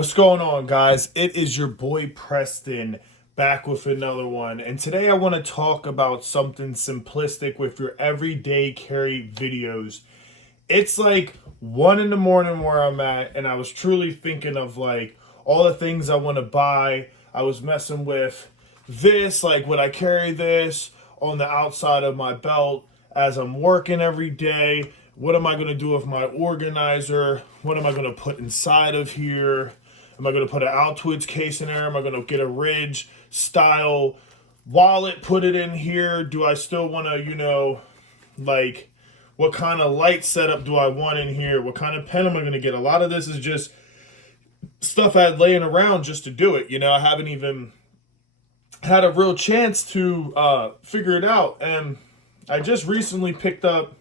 What's going on, guys? It is your boy Preston back with another one. And today I want to talk about something simplistic with your everyday carry videos. It's like 1 in the morning where I'm at, and I was truly thinking of like all the things I want to buy. I was messing with this, like, would I carry this on the outside of my belt as I'm working every day? What am I going to do with my organizer? What am I going to put inside of here? Am I going to put an Altwoods case in there? Am I going to get a Ridge style wallet, put it in here? Do I still want to, like, what kind of light setup do I want in here? What kind of pen am I going to get? A lot of this is just stuff I had laying around just to do it. I haven't even had a real chance to figure it out. And I just recently picked up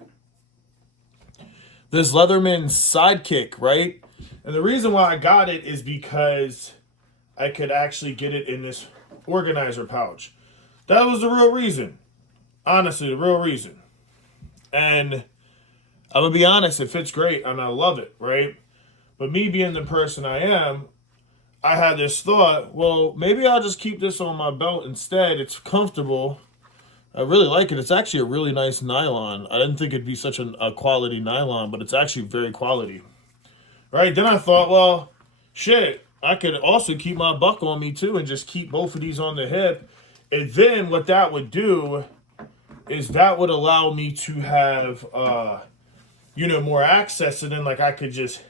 this Leatherman sidekick, right? And the reason why I got it is because I could actually get it in this organizer pouch. That was the real reason. Honestly, the real reason. And I'm going to be honest, it fits great and I love it, right? But me being the person I am, I had this thought, well, maybe I'll just keep this on my belt instead. It's comfortable. I really like it. It's actually a really nice nylon. I didn't think it'd be such a quality nylon, but it's actually very quality. Right? Then I thought, well, shit, I could also keep my buck on me too and just keep both of these on the hip. And then what that would do is that would allow me to have, more access. And then, like, I could just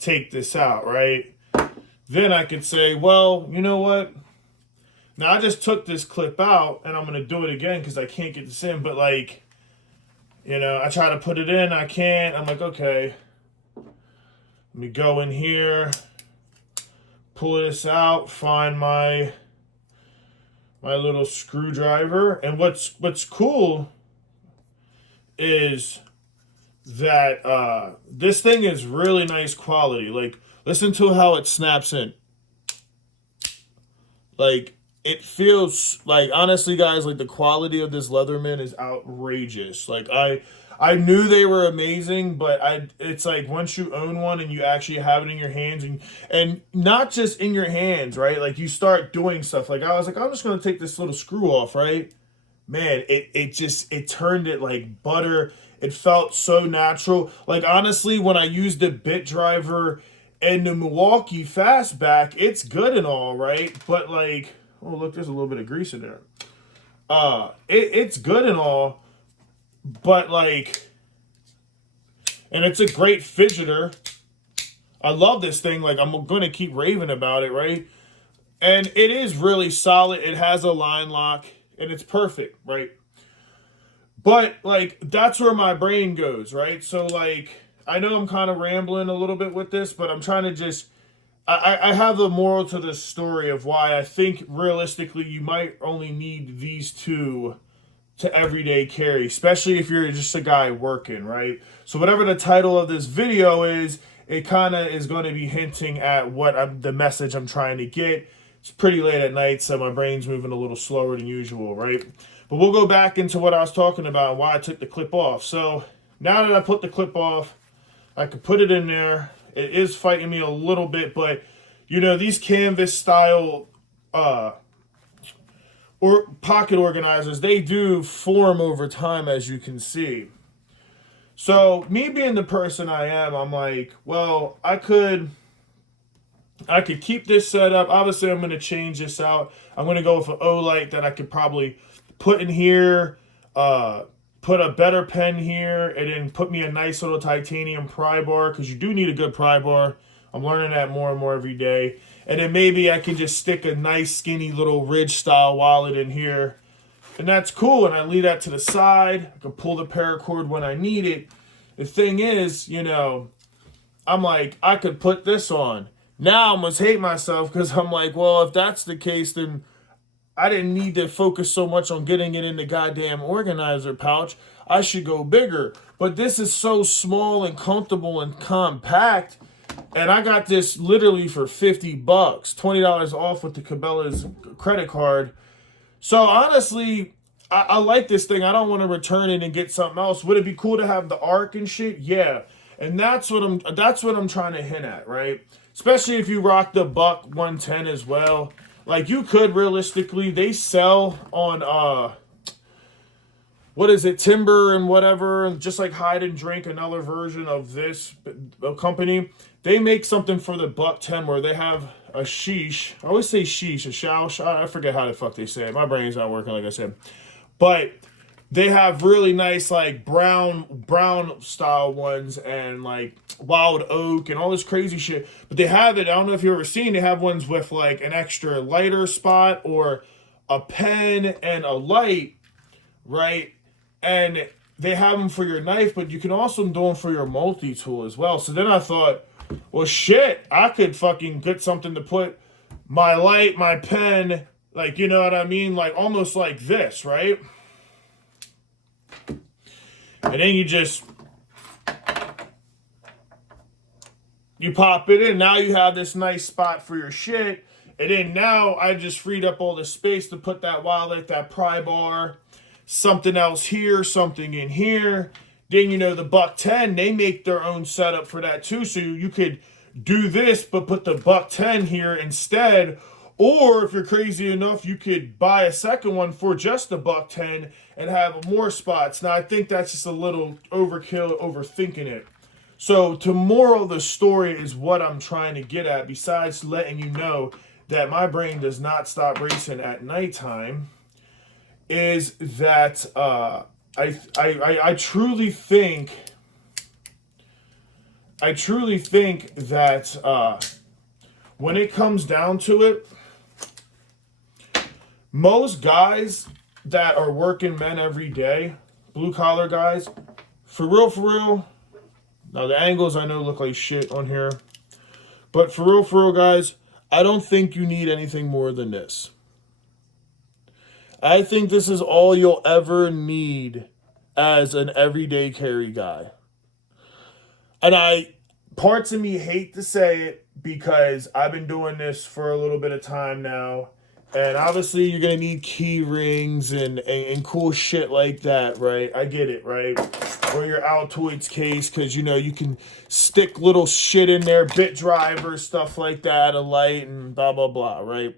take this out, right? Then I could say, well, you know what? Now, I just took this clip out, and I'm going to do it again because I can't get this in. But, like, I try to put it in. I can't. I'm like, okay. Let me go in here, pull this out, find my little screwdriver. And what's cool is that this thing is really nice quality. Like, listen to how it snaps in. Like, it feels like, honestly, guys, like, the quality of this Leatherman is outrageous. Like, I knew they were amazing, but it's like once you own one and you actually have it in your hands, and not just in your hands, right? Like, you start doing stuff. Like, I was like, I'm just going to take this little screw off, right? Man, it turned it like butter. It felt so natural. Like, honestly, when I used the bit driver and the Milwaukee Fastback, it's good and all, right? But, like, oh, look, there's a little bit of grease in there. It's good and all, but, like, and it's a great fidgeter. I love this thing. Like, I'm going to keep raving about it, right? And it is really solid. It has a line lock, and it's perfect, right? But, like, that's where my brain goes, right? So, like, I know I'm kind of rambling a little bit with this, but I'm trying to just, I have the moral to this story of why I think realistically you might only need these two to everyday carry, especially if you're just a guy working, right? So whatever the title of this video is, it kind of is going to be hinting at the message I'm trying to get. It's pretty late at night, so my brain's moving a little slower than usual, right? But we'll go back into what I was talking about and why I took the clip off. So now that I put the clip off, I could put it in there. It is fighting me a little bit, but these canvas style or pocket organizers, they do form over time, as you can see. So me being the person I am, I'm like, well, I could keep this set up. Obviously, I'm going to change this out. I'm going to go with an O-Light that I could probably put in here, put a better pen here, and then put me a nice little titanium pry bar, because you do need a good pry bar. I'm learning that more and more every day. And then maybe I can just stick a nice skinny little Ridge style wallet in here. And that's cool. And I leave that to the side. I can pull the paracord when I need it. The thing is, I'm like, I could put this on. Now I must hate myself because I'm like, well, if that's the case, then I didn't need to focus so much on getting it in the goddamn organizer pouch. I should go bigger. But this is so small and comfortable and compact. And I got this literally for $50, $20 off with the Cabela's credit card. So honestly, I like this thing. I don't want to return it and get something else. Would it be cool to have the arc and shit? Yeah. And that's what I'm trying to hint at, right? especially if you rock the Buck 110 as well. Like, you could realistically, they sell on what is it, Timber and whatever, just like Hide and Drink, another version of this company. They make something for the Buck 10 where they have a sheesh. I always say sheesh, a shao. I forget how the fuck they say it. My brain's not working, like I said. But they have really nice, like, brown style ones and, like, wild oak and all this crazy shit. But they have it, I don't know if you've ever seen, they have ones with, like, an extra lighter spot or a pen and a light, right? And they have them for your knife, but you can also do them for your multi-tool as well. So then I thought, well, shit, I could fucking get something to put my light, my pen, like, you know what I mean? Like, almost like this, right? And then you pop it in. Now you have this nice spot for your shit. And then now I just freed up all the space to put that wallet, that pry bar, something else here, something in here. Then, you know, the Buck 10, they make their own setup for that too. So you could do this, but put the Buck 10 here instead. Or if you're crazy enough, you could buy a second one for just the Buck 10 and have more spots. Now, I think that's just a little overkill, overthinking it. So, the moral of the story is what I'm trying to get at, besides letting you know that my brain does not stop racing at nighttime, is that I truly think that when it comes down to it, most guys that are working men every day, blue collar guys, for real, now the angles I know look like shit on here, but for real guys, I don't think you need anything more than this. I think this is all you'll ever need as an everyday carry guy. And parts of me hate to say it because I've been doing this for a little bit of time now. And obviously you're going to need key rings and cool shit like that, right? I get it, right? Or your Altoids case, because, you know, you can stick little shit in there, bit drivers, stuff like that, a light and blah, blah, blah, right?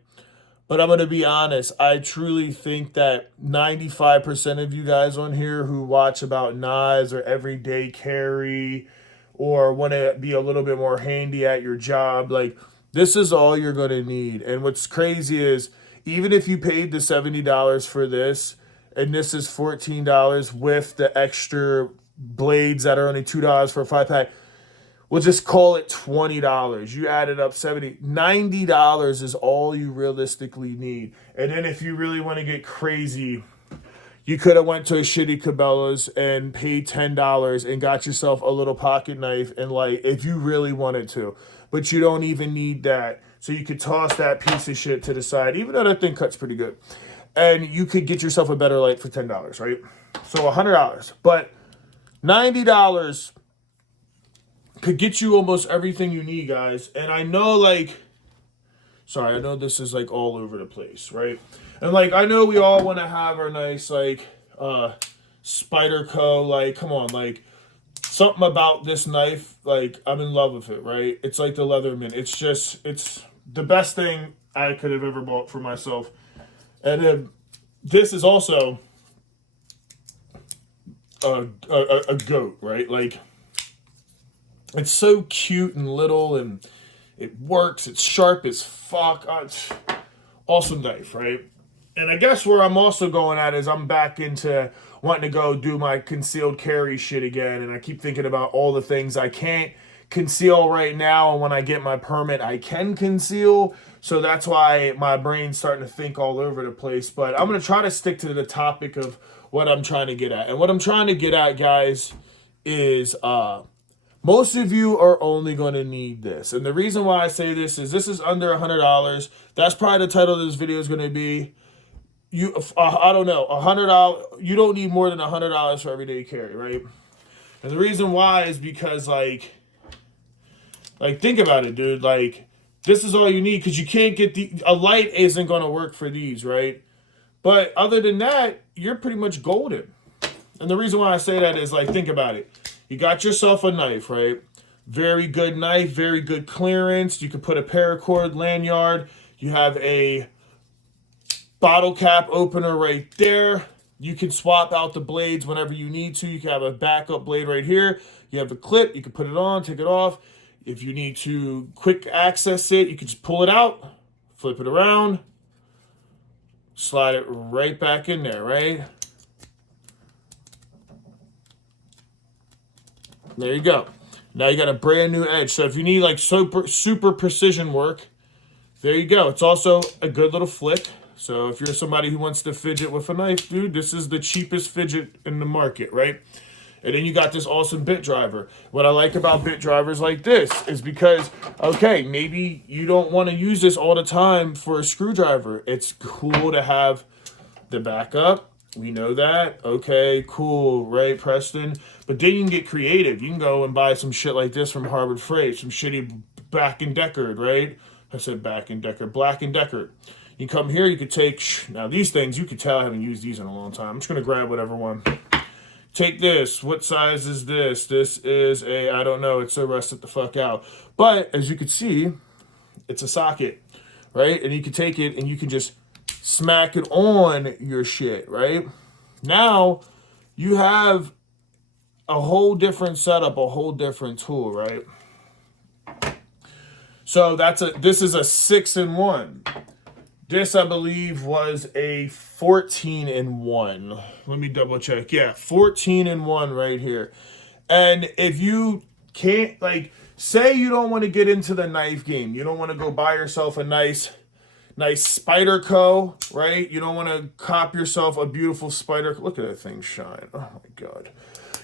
But I'm going to be honest, I truly think that 95% of you guys on here who watch about knives or everyday carry or want to be a little bit more handy at your job, like, this is all you're going to need. And what's crazy is, even if you paid the $70 for this, and this is $14 with the extra blades that are only $2 for a 5-pack, we'll just call it $20. You added up $90 is all you realistically need. And then if you really want to get crazy, you could have went to a shitty Cabela's and paid $10 and got yourself a little pocket knife and light if you really wanted to. But you don't even need that. So you could toss that piece of shit to the side, even though that thing cuts pretty good. And you could get yourself a better light for $10, right? So $100. But $90 could get you almost everything you need, guys. And I know, like, sorry, I know this is, like, all over the place, right? And, like, I know we all want to have our nice, like, Spyderco, like, come on, like, something about this knife, like, I'm in love with it, right? It's like the Leatherman. It's the best thing I could have ever bought for myself. And then this is also a goat, right? Like, it's so cute and little, and it works. It's sharp as fuck. It's awesome knife, right? And I guess where I'm also going at is I'm back into wanting to go do my concealed carry shit again, and I keep thinking about all the things I can't conceal right now, and when I get my permit, I can conceal. So that's why my brain's starting to think all over the place. But I'm going to try to stick to the topic of what I'm trying to get at. And what I'm trying to get at, guys, is most of you are only going to need this. And the reason why I say this is under $100. That's probably the title of this video is going to be. I don't know, $100. You don't need more than $100 for everyday carry, right? And the reason why is because, like, think about it, dude. Like, this is all you need, because you can't get a light isn't going to work for these, right? But other than that, you're pretty much golden. And the reason why I say that is, like, think about it. You got yourself a knife, right? Very good knife, very good clearance. You can put a paracord lanyard. You have a bottle cap opener right there. You can swap out the blades whenever you need to. You can have a backup blade right here. You have a clip. You can put it on, take it off. If you need to quick access it, you can just pull it out, flip it around, slide it right back in there, right? There you go. Now you got a brand new edge. So if you need like super precision work, there you go. It's also a good little flick. So if you're somebody who wants to fidget with a knife, dude, this is the cheapest fidget in the market, right? And then you got this awesome bit driver. What I like about bit drivers like this is because, okay, maybe you don't want to use this all the time for a screwdriver. It's cool to have the backup. We know that. Okay, cool, right, Preston? But then you can get creative. You can go and buy some shit like this from Harbor Freight, some shitty Black and Deckard, right? I said Black and Deckard. You come here, you could take, now these things, you could tell I haven't used these in a long time. I'm just going to grab whatever one. Take this. What size is this? This is a, I don't know, it's so rusted the fuck out. But as you can see, it's a socket, right? And you can take it and you can just smack it on your shit, right? Now, you have a whole different setup, a whole different tool, right? So this is a 6-in-1. This, I believe, was a 14-in-1. Let me double check. Yeah, 14-in-1 right here. And if you can't, like, say you don't want to get into the knife game. You don't want to go buy yourself a nice Spyderco, right? You don't want to cop yourself a beautiful Spyderco. Look at that thing shine. Oh, my God.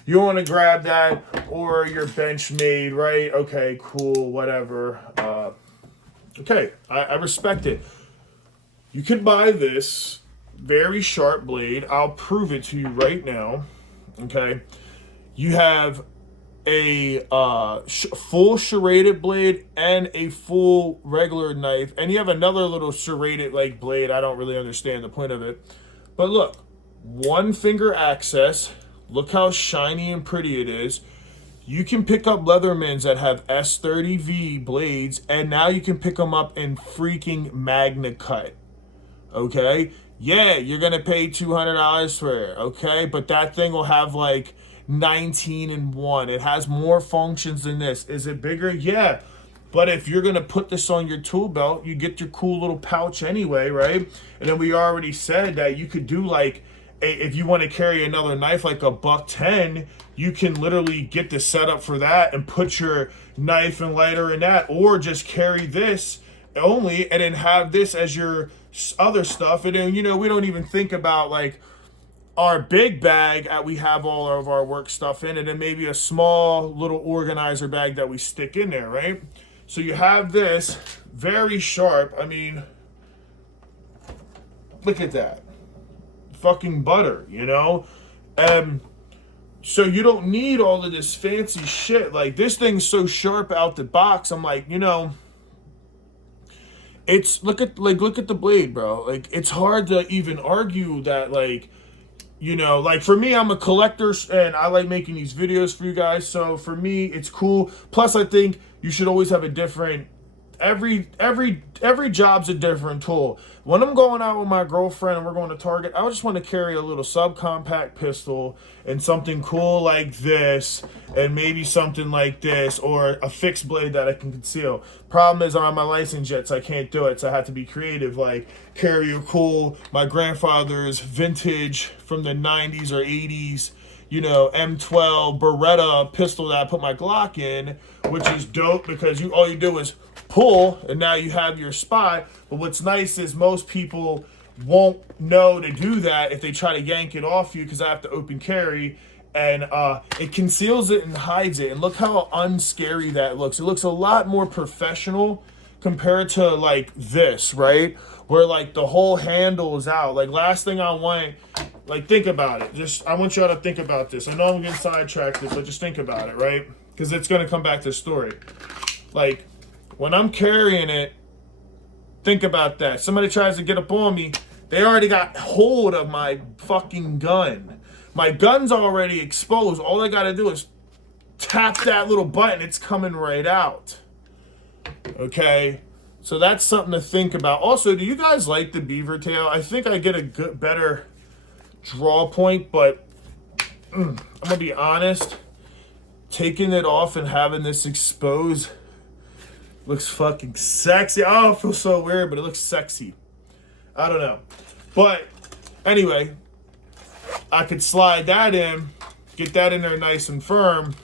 You want to grab that or your Benchmade, right? Okay, cool, whatever. Okay, I respect it. You can buy this very sharp blade. I'll prove it to you right now. Okay. You have a full serrated blade and a full regular knife. And you have another little serrated like blade. I don't really understand the point of it. But look, one finger access. Look how shiny and pretty it is. You can pick up Leathermans that have S30V blades. And now you can pick them up in freaking Magna Cut. Okay, yeah, you're gonna pay $200 for it, okay? But that thing will have like 19-in-1. It has more functions than this. Is it bigger? Yeah. But if you're gonna put this on your tool belt, you get your cool little pouch anyway, right? And then we already said that you could do like, if you want to carry another knife like a $110, you can literally get the setup for that and put your knife and lighter in that, or just carry this only and then have this as your other stuff. And then, you know, we don't even think about like our big bag that we have all of our work stuff in, and then maybe a small little organizer bag that we stick in there, right? So you have this very sharp. I mean, look at that. Fucking butter, you know? So you don't need all of this fancy shit. Like, this thing's so sharp out the box. I'm like, you know, it's look at the blade, bro. Like, it's hard to even argue that, like, you know, like for me, I'm a collector and I like making these videos for you guys. So for me, it's cool. Plus, I think you should always have a different, every job's a different tool. When I'm going out with my girlfriend and we're going to Target, I just want to carry a little subcompact pistol and something cool like this, and maybe something like this, or a fixed blade that I can conceal. Problem is, I'm on my license yet, so I can't do it. So I have to be creative, like carry a cool, my grandfather's vintage from the 90s or 80s, you know, M12 Beretta pistol that I put my Glock in, which is dope because all you do is pull and now you have your spot. But what's nice is most people won't know to do that if they try to yank it off you, because I have to open carry, and it conceals it and hides it. And look how unscary that looks. It looks a lot more professional compared to like this, right? Where like the whole handle is out. Like, last thing I want, like, think about it. I want y'all to think about this. I know I'm getting sidetracked, but just think about it, right? Because it's going to come back to the story. Like, when I'm carrying it, think about that. Somebody tries to get up on me, they already got hold of my fucking gun. My gun's already exposed. All I got to do is tap that little button, it's coming right out. Okay, so that's something to think about. Also, do you guys like the beaver tail? I think I get a good, better draw point, but I'm gonna be honest, taking it off and having this exposed looks fucking sexy. Oh, it feels so weird, but it looks sexy. I don't know. But anyway, I could slide that in, get that in there nice and firm.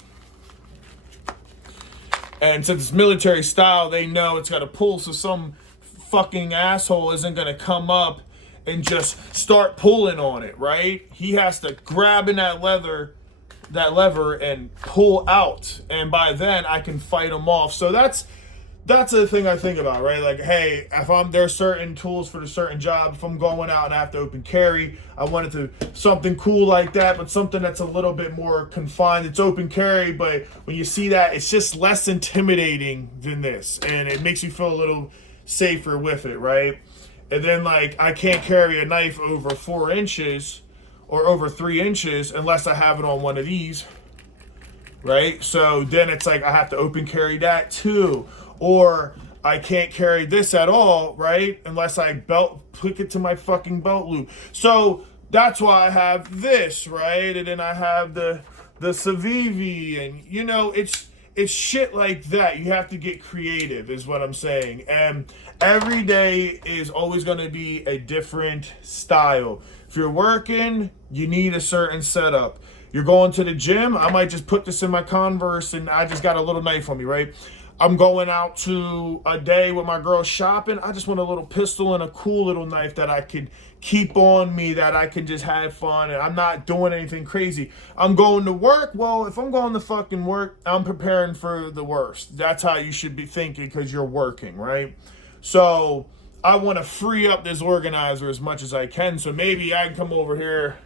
And since it's military style, they know it's got to pull, so some fucking asshole isn't going to come up and just start pulling on it, right? He has to grab in that lever and pull out. And by then, I can fight him off. So that's the thing I think about, right? Like, hey, if there's certain tools for the certain job, if I'm going out and I have to open carry, I wanted to something cool like that, but something that's a little bit more confined. It's open carry, but when you see that, it's just less intimidating than this, and it makes you feel a little safer with it, right? And then, like, I can't carry a knife over 4 inches or over 3 inches unless I have it on one of these, right? So then it's like I have to open carry that too. Or I can't carry this at all, right? Unless I hook it to my fucking belt loop. So that's why I have this, right? And then I have the Civivi, and you know, it's shit like that. You have to get creative, is what I'm saying. And every day is always going to be a different style. If you're working, you need a certain setup. You're going to the gym, I might just put this in my Converse and I just got a little knife on me, right? I'm going out to a day with my girl shopping. I just want a little pistol and a cool little knife that I could keep on me, that I can just have fun, and I'm not doing anything crazy. I'm going to work. Well, if I'm going to fucking work, I'm preparing for the worst. That's how you should be thinking, because you're working, right? So I want to free up this organizer as much as I can. So maybe I can come over here.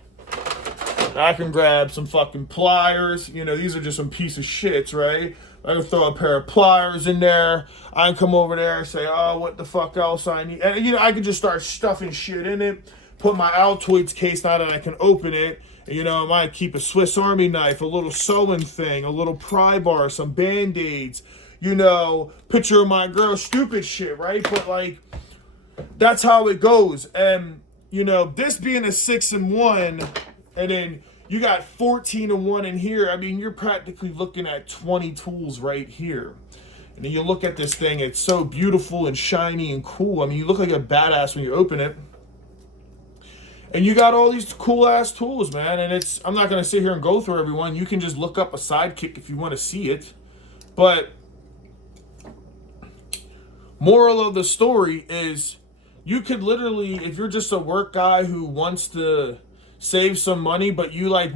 I can grab some fucking pliers. You know, these are just some piece of shits, right? I can throw a pair of pliers in there. I can come over there and say, oh, what the fuck else I need? And, you know, I can just start stuffing shit in it. Put my Altoids case now that I can open it. You know, I might keep a Swiss Army knife, a little sewing thing, a little pry bar, some Band-Aids. You know, picture of my girl, stupid shit, right? But, like, that's how it goes. And, you know, this being a 6-in-1, and then you got 14-in-1 in here. I mean, you're practically looking at 20 tools right here. And then you look at this thing, it's so beautiful and shiny and cool. I mean, you look like a badass when you open it. And you got all these cool ass tools, man. And I'm not going to sit here and go through everyone. You can just look up a sidekick if you want to see it. But moral of the story is, you could literally, if you're just a work guy who wants to save some money, but you like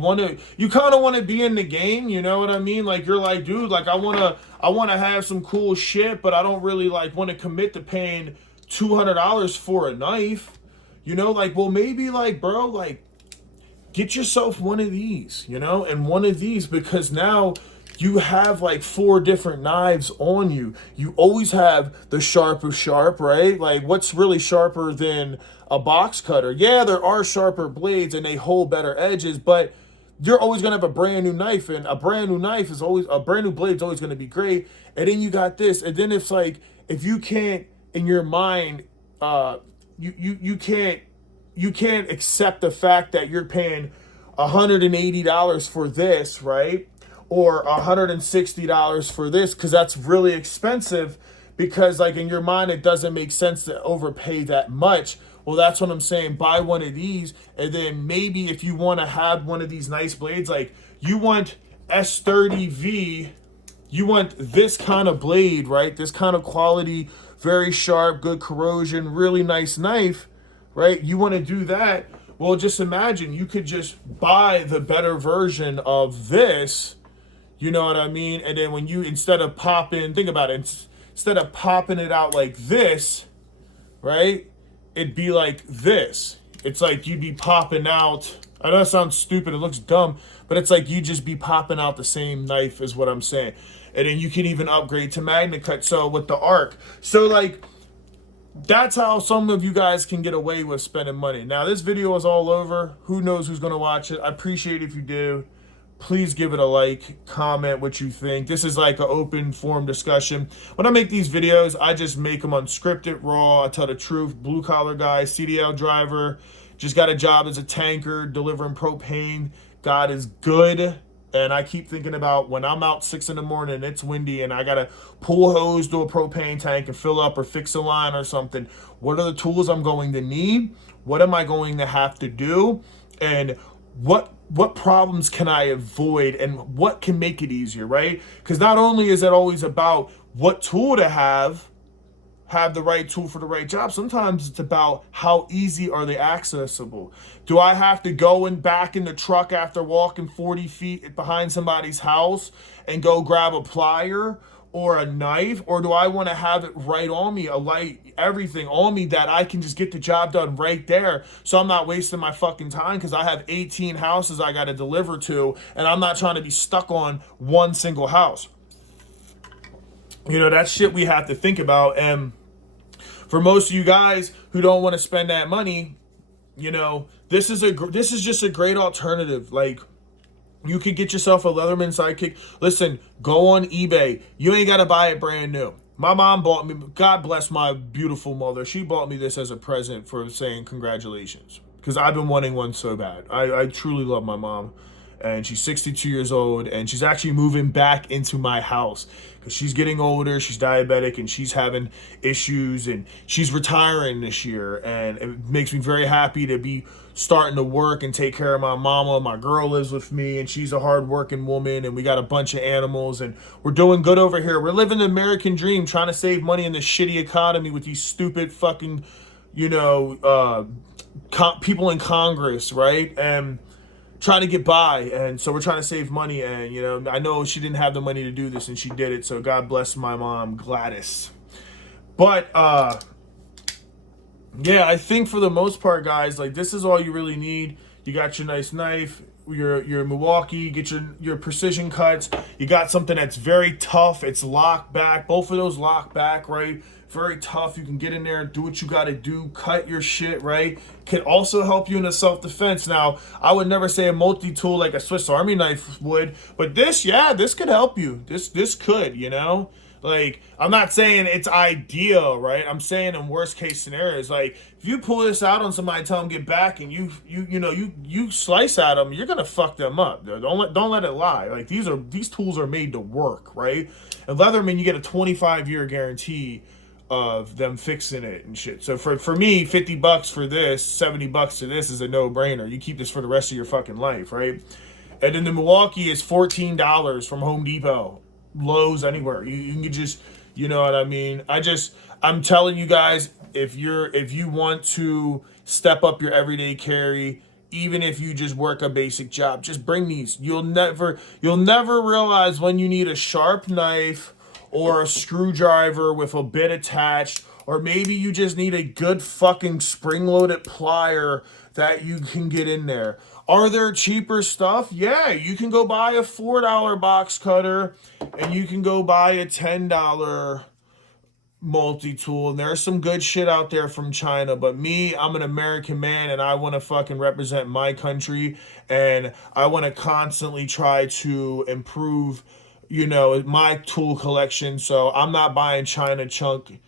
you kind of want to be in the game, you know what I mean? Like, you're like, dude, like I want to have some cool shit, but I don't really like want to commit to paying $200 for a knife, you know? Like, well, maybe like, bro, like, get yourself one of these, you know, and one of these, because now you have like 4 different knives on you. You always have the sharp of sharp, right? Like, what's really sharper than a box cutter? Yeah, there are sharper blades and they hold better edges, but you're always gonna have a brand new knife, and a brand new blade is always gonna be great. And then you got this, and then it's like, if you can't in your mind, you can't accept the fact that you're paying $180 for this, right? Or $160 for this, because that's really expensive, because like in your mind it doesn't make sense to overpay that much. Well, that's what I'm saying. Buy one of these, and then maybe if you want to have one of these nice blades, like you want S30V, you want this kind of blade, right? This kind of quality, very sharp, good corrosion, really nice knife, right? You want to do that. Well, just imagine you could just buy the better version of this. You know what I mean? And then when you, instead of popping, think about it, instead of popping it out like this, right? It'd be like this. It's like you'd be popping out. I know it sounds stupid, it looks dumb, but it's like you just be popping out the same knife, is what I'm saying. And then you can even upgrade to Magna Cut, so with the arc. So like, that's how some of you guys can get away with spending money. Now, this video is all over. Who knows who's gonna watch it? I appreciate it if you do. please give it a like, comment what you think. This is like an open forum discussion. When I make these videos, I just make them unscripted, raw. I tell the truth. Blue collar guy, CDL driver, just got a job as a tanker delivering propane. God is good. And I keep thinking about when I'm out 6 in the morning, it's windy, and I got to pull a hose to a propane tank and fill up or fix a line or something. What are the tools I'm going to need? What am I going to have to do? And what problems can I avoid, and what can make it easier, right? Because not only is it always about what tool to have the right tool for the right job. Sometimes it's about how easy are they accessible. Do I have to go in back in the truck after walking 40 feet behind somebody's house and go grab a plier or a knife? Or do I want to have it right on me, a light, everything on me that I can just get the job done right there, so I'm not wasting my fucking time because I have 18 houses I got to deliver to, and I'm not trying to be stuck on one single house. You know, that's shit we have to think about. And for most of you guys who don't want to spend that money, you know, this is just a great alternative. Like, you could get yourself a Leatherman sidekick. Listen, go on eBay. You ain't got to buy it brand new. My mom bought me, God bless my beautiful mother, she bought me this as a present for saying congratulations, because I've been wanting one so bad. I truly love my mom. And she's 62 years old, and she's actually moving back into my house because she's getting older, she's diabetic, and she's having issues, and she's retiring this year. And it makes me very happy to be starting to work and take care of my mama. My girl lives with me, and she's a hard-working woman, and we got a bunch of animals, and we're doing good over here. We're living the American dream, trying to save money in this shitty economy with these stupid fucking, you know, people in Congress, right? And trying to get by, and so we're trying to save money. And you know, I know she didn't have the money to do this, and she did it, so God bless my mom, Gladys. But yeah, I think for the most part, guys, like, this is all you really need. You got your nice knife, your Milwaukee, get your precision cuts. You got something that's very tough, it's locked back, both of those lock back, right? Very tough. You can get in there and do what you got to do, cut your shit, right? Can also help you in a self-defense. Now, I would never say a multi-tool like a Swiss Army knife would, but this, yeah, this could help you. This could, you know? Like, I'm not saying it's ideal, right? I'm saying in worst case scenarios, like, if you pull this out on somebody, tell them get back, and you slice at them, you're gonna fuck them up. Don't let it lie. Like, these tools are made to work, right? And Leatherman, you get a 25-year guarantee of them fixing it and shit. So for me, $50 for this, $70 to this is a no-brainer. You keep this for the rest of your fucking life, right? And then the Milwaukee is $14 from Home Depot, Lowe's, anywhere. You can just, you know what I mean? I'm telling you guys, if you want to step up your everyday carry, even if you just work a basic job, just bring these. You'll never realize when you need a sharp knife or a screwdriver with a bit attached, or maybe you just need a good fucking spring-loaded plier that you can get in there. Are there cheaper stuff? Yeah, you can go buy a $4 box cutter, and you can go buy a $10 multi-tool, and there's some good shit out there from China. But me, I'm an American man, and I want to fucking represent my country, and I want to constantly try to improve, you know, my tool collection. So I'm not buying China junk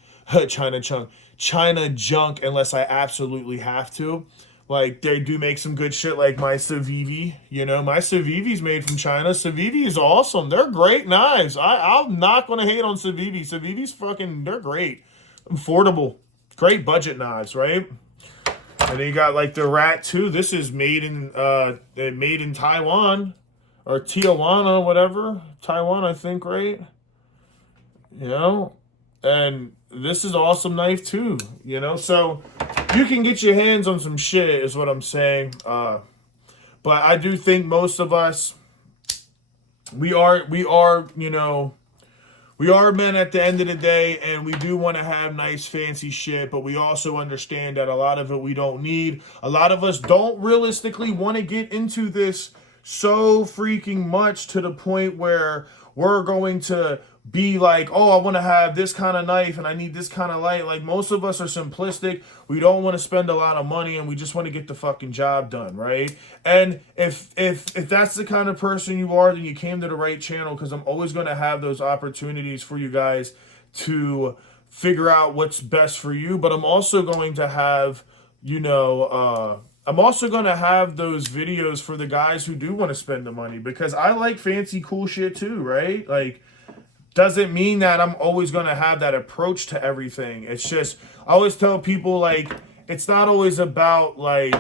unless I absolutely have to. Like, they do make some good shit, like my Civivi. You know, my Civivi's made from China. Civivi is awesome. They're great knives. I'm not going to hate on Civivi. Civivi's fucking, they're great. Affordable. Great budget knives, right? And then you got, like, the Rat 2. This is made in Taiwan. Or Tijuana, whatever. Taiwan, I think, right? You know? And this is an awesome knife, too. You know? So, you can get your hands on some shit, is what I'm saying. But I do think most of us, we are men at the end of the day, and we do want to have nice, fancy shit, but we also understand that a lot of it we don't need. A lot of us don't realistically want to get into this so freaking much to the point where we're going to be like, oh, I want to have this kind of knife and I need this kind of light. Like, most of us are simplistic. We don't want to spend a lot of money and we just want to get the fucking job done, right? And if that's the kind of person you are, then you came to the right channel, because I'm always going to have those opportunities for you guys to figure out what's best for you. But I'm also going to have, I'm also going to have those videos for the guys who do want to spend the money, because I like fancy, cool shit too, right? Like, doesn't mean that I'm always going to have that approach to everything. It's just, I always tell people, like, it's not always about, like,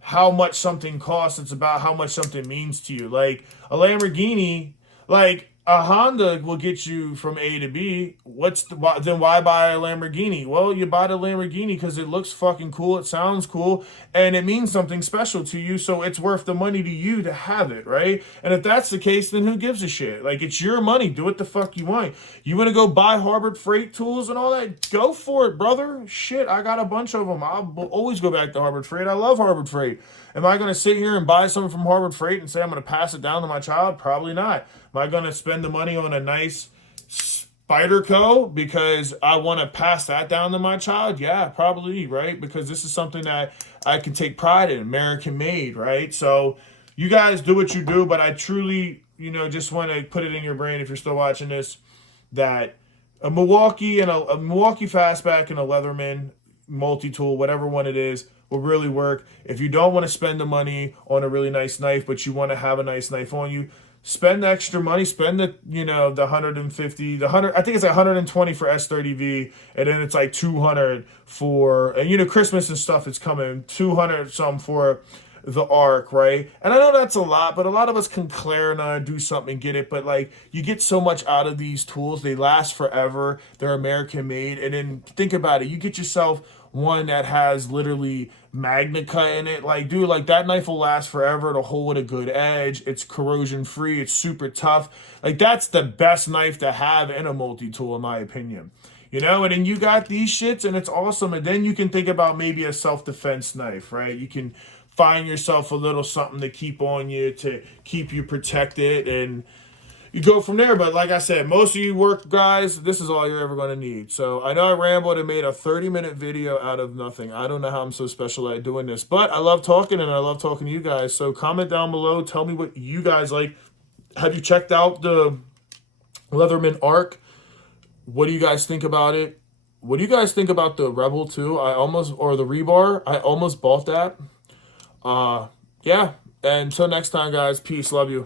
how much something costs. It's about how much something means to you. Like, a Lamborghini, like, a Honda will get you from A to B. Then why buy a Lamborghini? Well, you buy the Lamborghini because it looks fucking cool, it sounds cool, and it means something special to you, so it's worth the money to you to have it, right? And if that's the case, then who gives a shit? Like, it's your money. Do what the fuck you want. You want to go buy Harbor Freight tools and all that? Go for it, brother. Shit, I got a bunch of them. I'll always go back to Harbor Freight. I love Harbor Freight. Am I going to sit here and buy something from Harbor Freight and say I'm going to pass it down to my child? Probably not. Am I going to spend the money on a nice Spyderco because I want to pass that down to my child? Yeah, probably, right? Because this is something that I can take pride in, American made, right? So you guys do what you do, but I truly, just want to put it in your brain, if you're still watching this, that a Milwaukee Fastback and a Leatherman multi-tool, whatever one it is, will really work. If you don't want to spend the money on a really nice knife, but you want to have a nice knife on you, spend the extra money. Spend the 150, I think it's 120 for S30V, and then it's like 200 for, and Christmas and stuff is coming, 200 some for the Arc, right? And I know that's a lot, but a lot of us can Clarinet, do something and get it, but like, you get so much out of these tools. They last forever. They're American made. And then think about it. You get yourself one that has literally Magnica in it. Like, dude, like, that knife will last forever. It'll hold a good edge. It's corrosion free. It's super tough. Like, that's the best knife to have in a multi-tool, in my opinion. And then you got these shits, and it's awesome. And then you can think about maybe a self-defense knife, right? You can find yourself a little something to keep on you, to keep you protected, and you go from there. But like I said, most of you work guys, this is all you're ever going to need. So I know I rambled and made a 30-minute video out of nothing. I don't know how I'm so special at doing this, but I love talking, and I love talking to you guys. So comment down below. Tell me what you guys like. Have you checked out the Leatherman Arc? What do you guys think about it? What do you guys think about the Rebel 2? Or the Rebar? I almost bought that. Yeah. And until next time, guys. Peace. Love you.